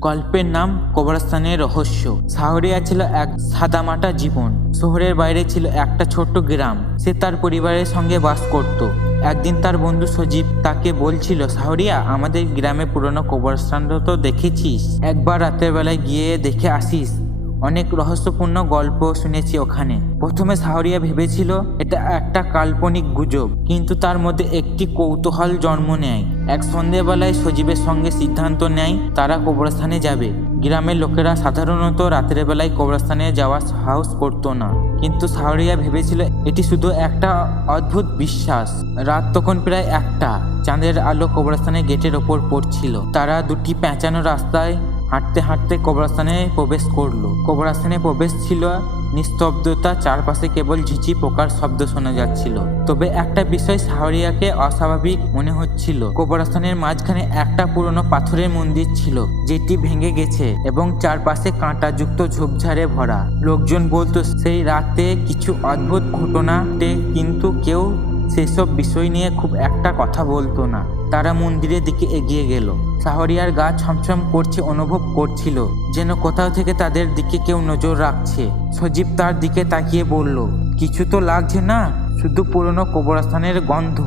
গল্পের নাম কবরস্থানের রহস্য। শাহরিয়া ছিল এক সাদামাটা জীবন। শহরের বাইরে ছিল একটা ছোট্ট গ্রাম। সে তার পরিবারের সঙ্গে বাস করত। একদিন তার বন্ধু সজীব তাকে বলছিল শাহরিয়া আমাদের গ্রামে পুরনো কবরস্থানটা তো দেখেছিস। একবার রাতের বেলায় গিয়ে দেখে আসিস। অনেক রহস্যপূর্ণ গল্প শুনেছি ওখানে। প্রথমে শাহরিয়া ভেবেছিল, এটা একটা কাল্পনিক গুজব। কিন্তু তার মধ্যে একটি কৌতূহল জন্ম নেয়। এক সন্ধেবেলায় সজীবের সঙ্গে সিদ্ধান্ত নেয়, তারা কবরস্থানে যাবে। গ্রামের লোকেরা সাধারণত রাতের বেলায় কবরস্থানে যাওয়ার সাহস করতো না। কিন্তু শাহরিয়া ভেবেছিল, এটি শুধু একটা অদ্ভুত বিশ্বাস। রাত তখন প্রায় একটা। চাঁদের আলো কবরস্থানের গেটের ওপর পড়ছিল। তারা দুটি প্যাঁচানো রাস্তায় হাঁটতে হাঁটতে কবরস্থানে প্রবেশ করল। কবরস্থানে প্রবেশ ছিল নিস্তব্ধতা চারপাশে কেবল ঝিঝি পোকার শব্দ শোনা যাচ্ছিল। তবে একটা বিষয় শাহরিয়াকে অস্বাভাবিক মনে হচ্ছিল। কবরস্থানের মাঝখানে একটা পুরনো পাথরের মন্দির ছিল, যেটি ভেঙে গেছে এবং চারপাশে কাঁটাযুক্ত ঝোপঝাড়ে ভরা। লোকজন বলতো, সেই রাতে কিছু অদ্ভুত ঘটনাতে কিন্তু কেউ সেসব বিষয় নিয়ে খুব একটা কথা বলতো না। তারা মন্দিরের দিকে এগিয়ে গেল। শাহরিয়ার গা ছমছম করছে, অনুভব করছিল, যেন কোথাও থেকে তাদের দিকে কেউ নজর রাখছে। সজীব তার দিকে তাকিয়ে বলল, কিছু তো লাগছে না, শুধু পুরনো কবরস্থানের গন্ধ।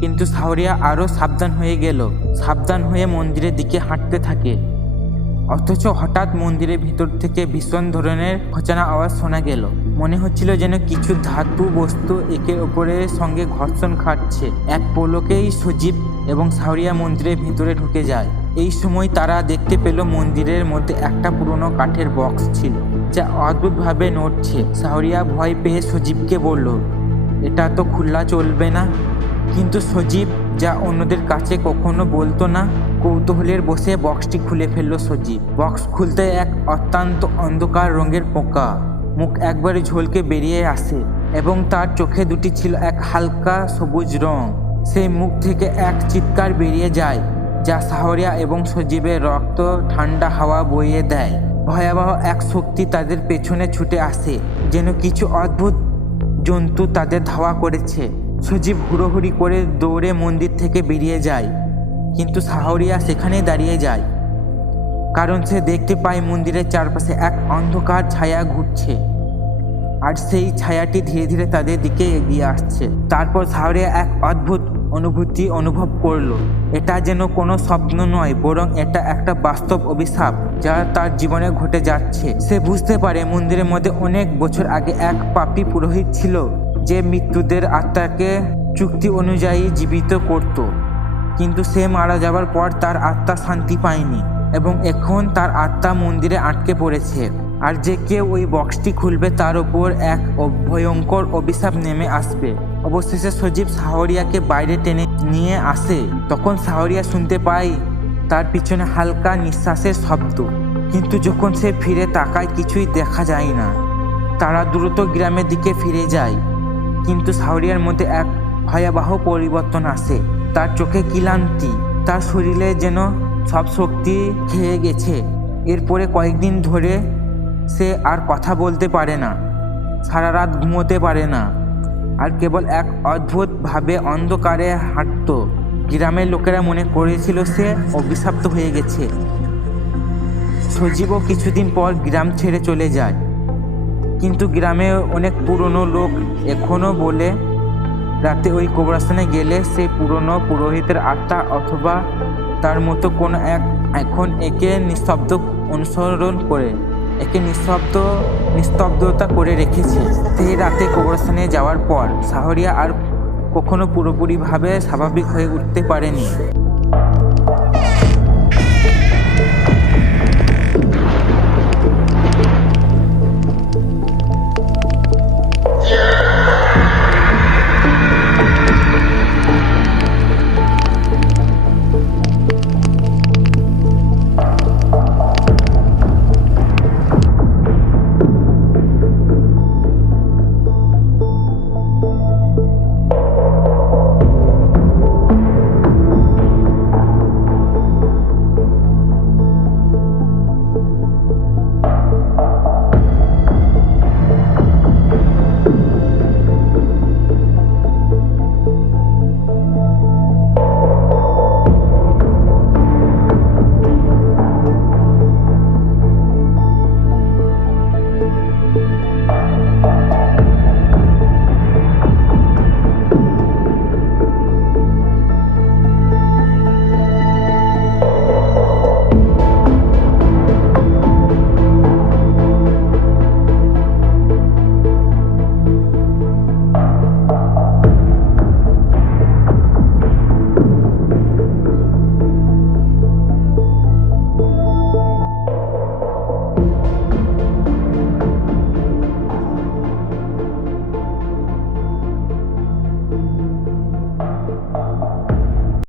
কিন্তু শাহরিয়া আরও সাবধান হয়ে গেল, সাবধান হয়ে মন্দিরের দিকে হাঁটতে থাকে। অথচ হঠাৎ মন্দিরের ভিতর থেকে ভীষণ ধরনের খোঁচানো আওয়াজ শোনা গেল। মনে হচ্ছিল যেন কিছু ধাতু বস্তু একে অপরের সঙ্গে ঘর্ষণ খাচ্ছে এক পলকেই সজীব এবং সাউরিয়া মন্দিরের ভিতরে ঢুকে যায়। এই সময় তারা দেখতে পেল মন্দিরের মধ্যে একটা পুরনো কাঠের বক্স ছিল, যা অদ্ভুতভাবে নড়ছে। সাউরিয়া ভয় পেয়ে সজীবকে বলল, এটা তো খোলা চলবে না। কিন্তু সজীব, যা অন্যদের কাছে কখনো বলতো না, কৌতূহলের বসে বক্সটি খুলে ফেলল সজীব। বক্স খুলতে এক অত্যন্ত অন্ধকার রঙের পোকা। মুখ একবারে ঝলকে বেরিয়ে আসে এবং তার চোখে দুটি ছিল এক হালকা সবুজ রং। সেই মুখ থেকে এক চিৎকার বেরিয়ে যায়, যা সাহরিয়া এবং সজীবের রক্ত, ঠান্ডা হাওয়া বইয়ে দেয়। ভয়াবহ এক শক্তি তাদের পেছনে ছুটে আসে, যেন কিছু অদ্ভুত জন্তু তাদের ধাওয়া করেছে। সজীব হুড়োহুড়ি করে দৌড়ে মন্দির থেকে বেরিয়ে যায়, কিন্তু সাহরিয়া সেখানেই দাঁড়িয়ে যায়, কারণ সে দেখতে পায় মন্দিরের চারপাশে এক অন্ধকার ছায়া ঘুরছে। আর সেই ছায়াটি ধীরে ধীরে তাদের দিকে এগিয়ে আসছে। তারপর সাহরিয়া এক অদ্ভুত অনুভূতি অনুভব করল। এটা যেন কোনো স্বপ্ন নয়, বরং এটা একটা বাস্তব অভিশাপ যা তার জীবনে ঘটে যাচ্ছে। সে বুঝতে পারে মন্দিরের মধ্যে অনেক বছর আগে এক পাপী পুরোহিত ছিল যে মৃত্যুদের আত্মাকে চুক্তি অনুযায়ী জীবিত করত। কিন্তু সে মারা যাবার পর তার আত্মা শান্তি পায়নি এবং এখন তার আত্মা মন্দিরে আটকে পড়েছে। আর যে কেউ ওই বক্সটি খুলবে তার উপর এক ভয়ঙ্কর অভিশাপ নেমে আসবে। অবশেষে সজীব সাহরিয়াকে বাইরে টেনে নিয়ে আসে। তখন সাহরিয়া শুনতে পায় তার পিছনে হালকা নিঃশ্বাসের শব্দ। কিন্তু যখন সে ফিরে তাকায় কিছুই দেখা যায় না। তারা দ্রুত গ্রামের দিকে ফিরে যায়। কিন্তু সাহরিয়ার মধ্যে এক ভয়াবহ পরিবর্তন আসে। তার চোখে ক্লান্তি, তার শরীরে যেন সব শক্তি খেয়ে গেছে। এরপরে কয়েকদিন ধরে সে আর কথা বলতে পারে না। সারা রাত ঘুমোতে পারে না। আর কেবল এক অদ্ভুতভাবে অন্ধকারে হাঁটত। গ্রামের লোকেরা মনে করেছিল সে অভিশাপ্ত হয়ে গেছে। সজীবও কিছুদিন পর গ্রাম ছেড়ে চলে যায়। কিন্তু গ্রামে অনেক পুরনো লোক এখনও বলে রাতে ওই কবরস্থানে গেলে সেই পুরনো পুরোহিতের আত্মা অথবা তার মতো কোনো এক এখন একে নিস্তব্ধ অনুসরণ করে। একে নিস্তব্ধ নিস্তব্ধতা করে রেখেছে। সেই রাতে কবরস্থানে যাওয়ার পর শাহরিয়া আর কখনো পুরোপুরিভাবে স্বাভাবিক হয়ে উঠতে পারেনি।